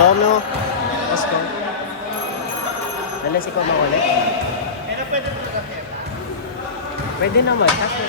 Dono. Pasko. Nalas ikaw maulit? Pero pwede mo talaga. Pwede naman. Kasi...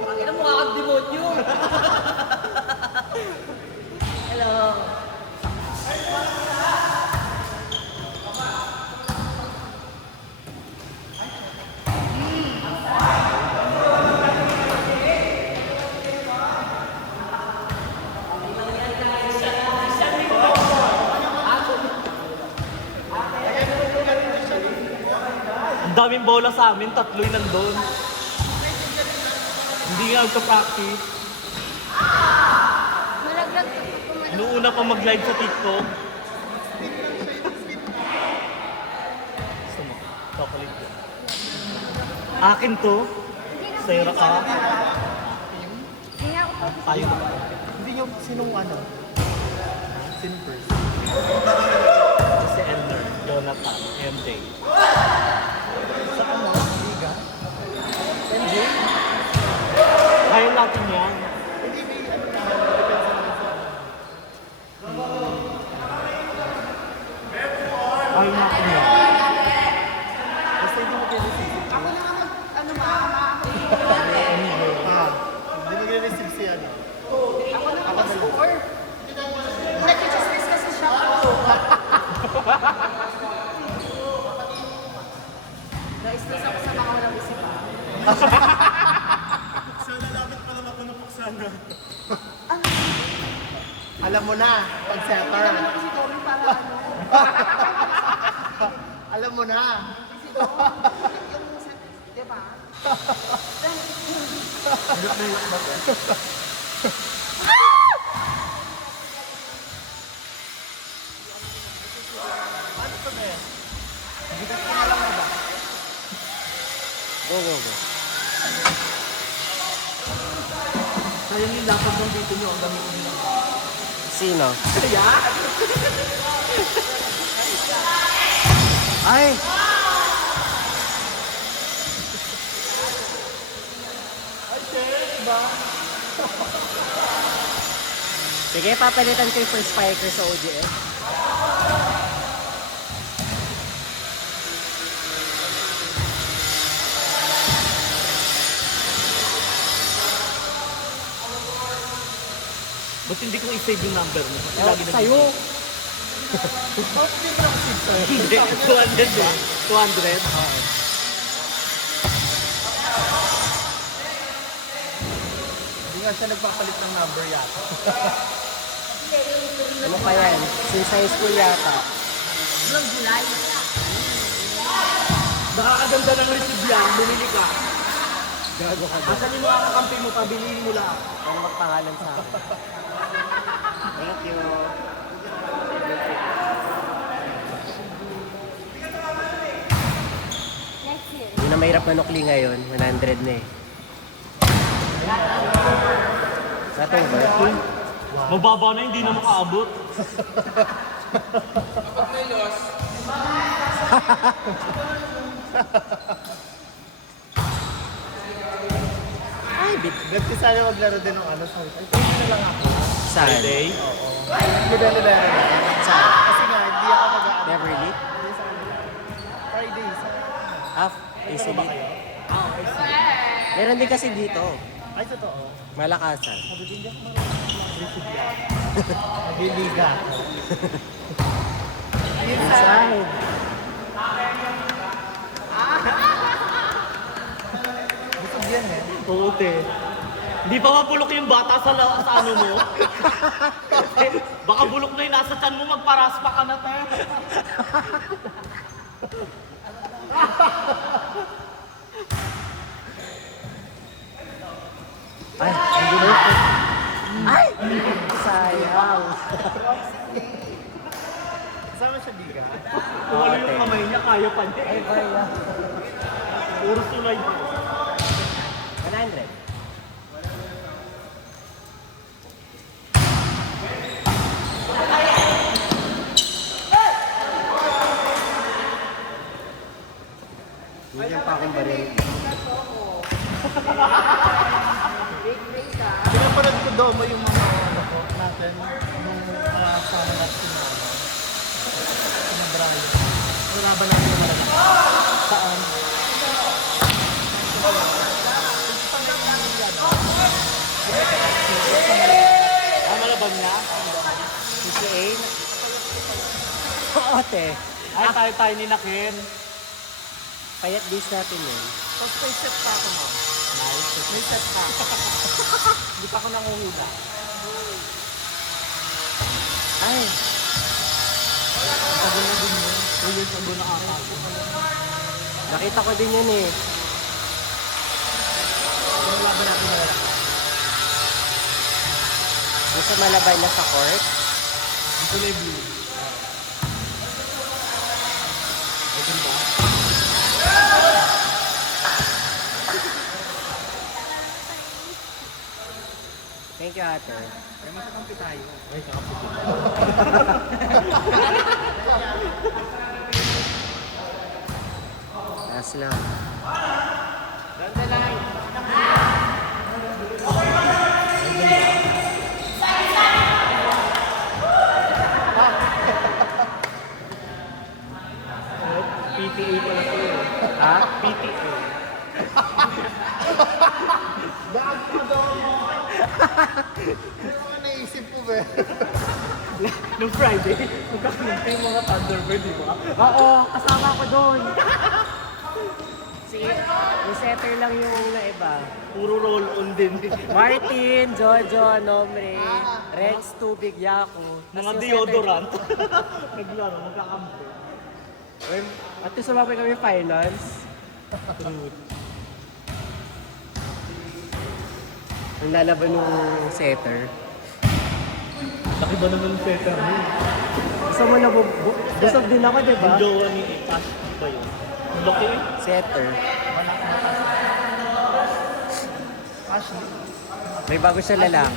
Pakita mo kakag-demonyo. Hello. Ang daming bola sa amin, tatlo'y nandun. Hindi nga magka-practice. Malaglag. Noong una pa mag-live sa TikTok. Gusto mo? Chocolate ko. Akin to. Sa'yo ka. Hindi nga ako Tayo ba? Hindi nyo sinong ano? Sino first? Si Elmer, Jonathan, MJ. Sa ano? Liga? MJ? Kaya natin yan. Hindi may ano na. Depensa naman sa... Kaya natin yan. Basta hindi mo i-receive. Ako na nga ano ba? Hindi mo i-receive si ano. Ako na nga mag-score. Nag-chismis kasi siya ako. Na-stress ako sa mga walang isipan. Sana lapit pala mapunapok sana. Alam mo na, pag-setter. Si Dory para ano. Alam mo na. Si Dory. Yung set, di ba? Go, go, go. Sayang yung lapad ng dito nyo, ang dami ko nila. Sino? Kaya? Ay! Sige, papalitan ko yung first spiker sa OGS. Ba't hindi ko i-save yung number mo? Kasi lagi na Sa'yo! Hindi, 200 ba? 200? Oo. Hindi nga siya nagpapalit ng number yata. Ano pa yan? Since high school yata. Bulang July. Nakakaganda ng receive yan, bumili ka. Gago ka doon. Asan yung mga kakampi mo, pabilihin mo lang. Ano magpangalan sa akin? Thank you. next year. Yung na mahirap manukli ngayon, 100 na eh. Natong ba? Mababa na, hindi na makaabot. Ay, bit. Ba't ka sana maglaro din ng ano sa... Ay, pwede na lang ako. Saan? Friday? Oo. Libero na. Saan? Kasi nga, hindi ako mag-ano. Beverly? Hindi sa ano. Friday sa... Half? AC Ano ba kayo? Ah, okay. Meron din kasi dito. Ay, totoo. Malakasan. Sabi ko, hindi ako marunong yan. Nagliliga ako. Inside. Gusto yan eh. Oo, te. Hindi pa mapulok yung bata sa ano mo. Baka bulok na yung nasa tiyan mo, magparaspa ka na, te. Ay, ang gulo. Ay! Sayang. Kasama siya liga. Kung ano yung kamay niya, kaya pa niya. Ay, kaya. Puro tulay pa. 100. Bigyan pa akong baril. Pinapanood ko daw yung mga natin, nung kasama natin ng Brian. Wala ba natin yung malaki? Saan? Malabang na? PCA? Oo, te. Ay, tayo ni Nakin. Payat days natin yun. Tapos may set pa ako, ma'am. May set pa. Hindi pa ako nanguhula. Ay, Tagal na din yun. 2 years ago na ata. nakita ko din yun eh. Yung laban natin na lalaki. Yung sa malabay na sa court. Yung kulay blue. Ayun ba? Thank you, ate. Kaya makakampi tayo. Ay, kakaputin. Last lang. PTA pala ito eh. Ha? PTA. Ano naisip ko ba? Nung Friday, magkakampi yung mga Thunderbird, di ba? Oo, kasama ko doon. Si, yung setter lang yung naiba. Puro roll-on din. Martin, Jojo, Nomre, Rex, Tubig, Yaku. Tas Mga yung deodorant. Naglaro, magkakampi. setter- At yung sumabay kami finals. Ang lalaban ng setter. Laki ba naman yung setter mo? Gusto mo na busog din ako, di ba? Yung jowa ni Ash ba yun? Ang laki eh. Setter. Ashley. May bago siya lalaki.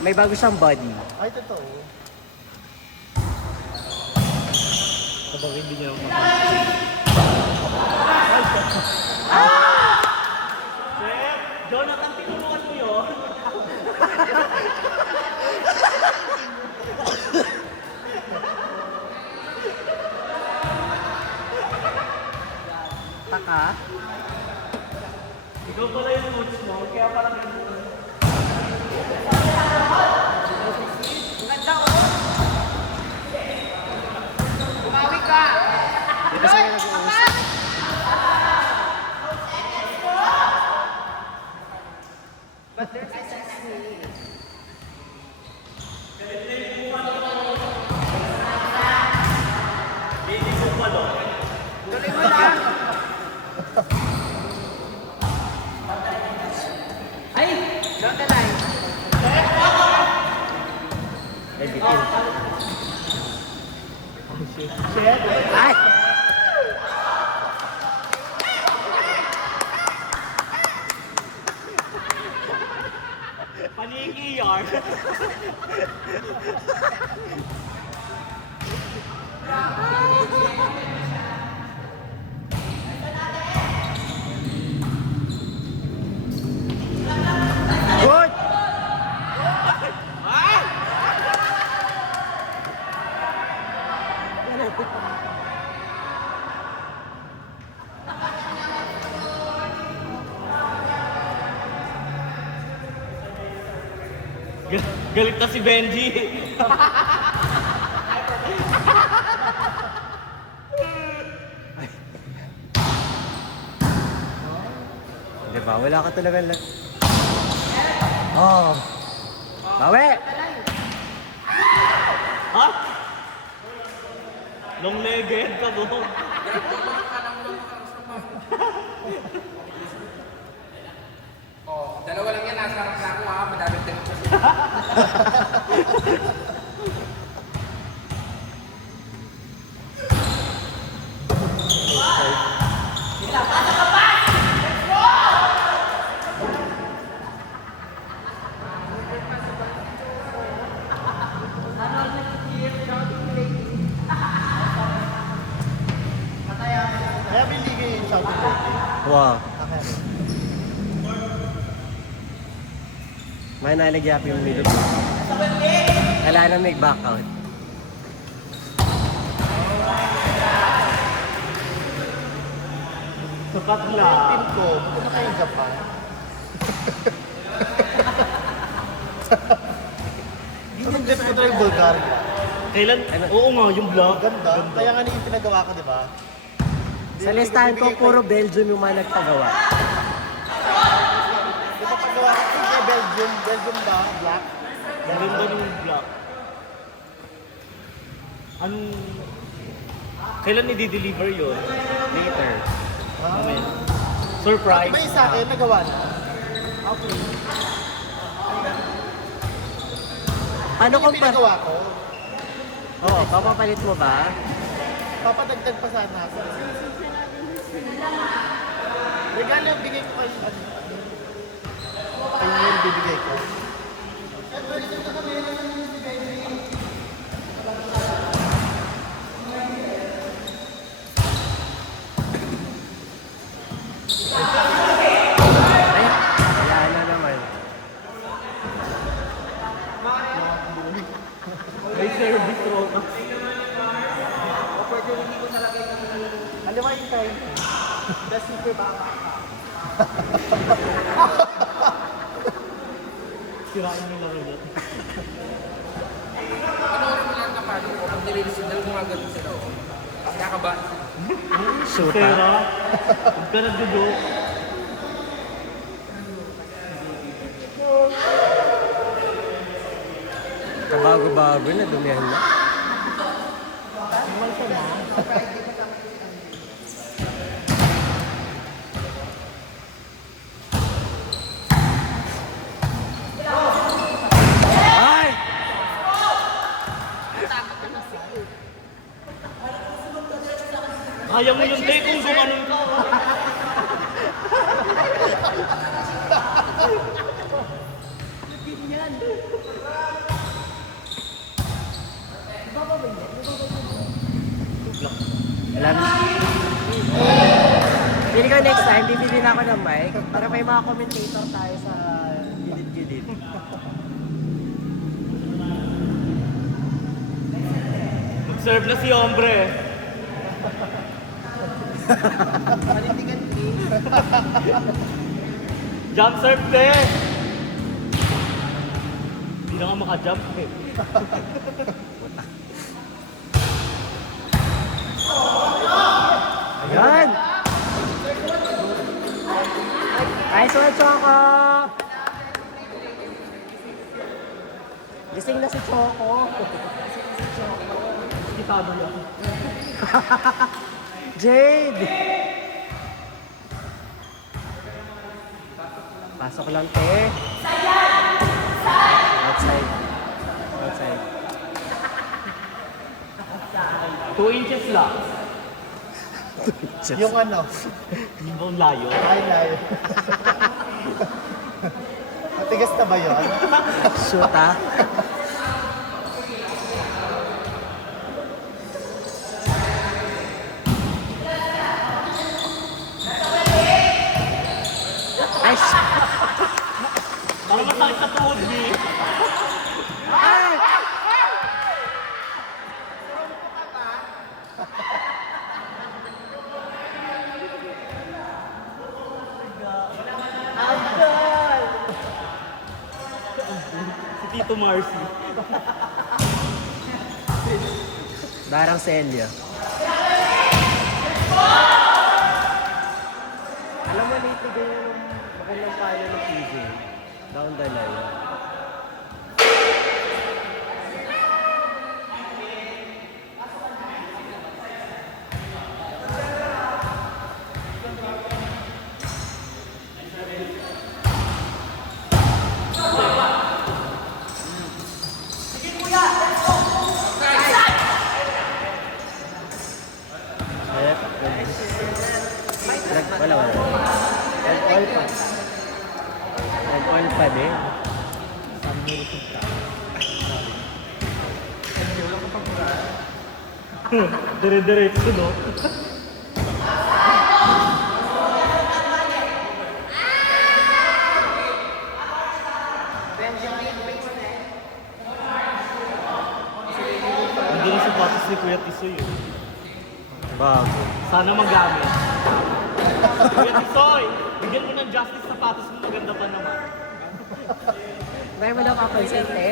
May bago siyang body. Ay, totoo. Kapag hindi niya naman Sir, Jonathan, tinulungan mo yun. Taka. Ikaw pala yung coach mo, kaya parang Bumawi ka! Di ba sila nag-uusap? But there's a sexy. Tuloy mo lang. Ay! Down the line. Ay, bitin. Ay! paniki yar. Good! Galit na si Benji. Di ba? Wala ka talaga lang. Oh. Bawi! Ha? Long-legged ka doon. Dalawa lang yan, nasa harap na ako ha. Madaming tanong kasi. Kaya shopping lately. Wow. Akin. May nalagyan yung nilo. Kailangan na make-back out. Sapat Team lang. ko, punta kayong Japan. Yung trip ko talaga Bulgaria. Kailan? Oo nga, yung vlog. Ganda. Kaya nga yung pinagawa ko, di ba? Sa listahan ko, puro Belgium yung mga nagpagawa. Di ba paggawa ko? Sige, Belgium. Belgium ba? Black? Ang ganda ng vlog. Anong... Kailan i-deliver yun? Later. Amen. Surprise. Iba yung sa akin, nagawa na. Okay. Ano Yung kung pa... pinagawa ko, Oo, papapalit mo ba? papadagdag pa sana. Regalo yung bigay ko kay ano yung bibigay ko. Ay, ayan na naman. May service roll. Alam mo yung time? The super baka. Sirain mo lang ulit. Panoorin mo lang na paano ko pag nire-receive na gumagano sila. Nakaba. Shoot Pera. Huwag ka nag-joke. Kabago-bago na, dumihan na. Ay! Kaya mo yung take kung gumanon ka. Alam Pili ko next time, bibili na ako ng mic para may mga commentator tayo sa gilid-gilid. Mag-serve na si hombre. Jump serve te! Hindi na nga maka-jump eh. Ayan! Nice one, Choco! Gising na si Choco. Kitado yan. Jade! Pasok lang, te. Outside. Outside. 2 inches lang. Yung ano, Yung bang layo. ay. Matigas na ba yun? Shoot, ah. Ay, Baka masakit sa tuhod ni. Si Tito Marcy. Darang Celia. Alam mo, lately ganyan yung magandang payo ng PJ. Down the line. Wala. All pa. All pa din. Dire-diretso, no? na sapatos ni Kuya Tisoy eh. Bago. Sana magamit. Kuya Tisoy, bigyan mo ng justice sapatos mo, maganda pa naman. Dahil mo na papansin, te.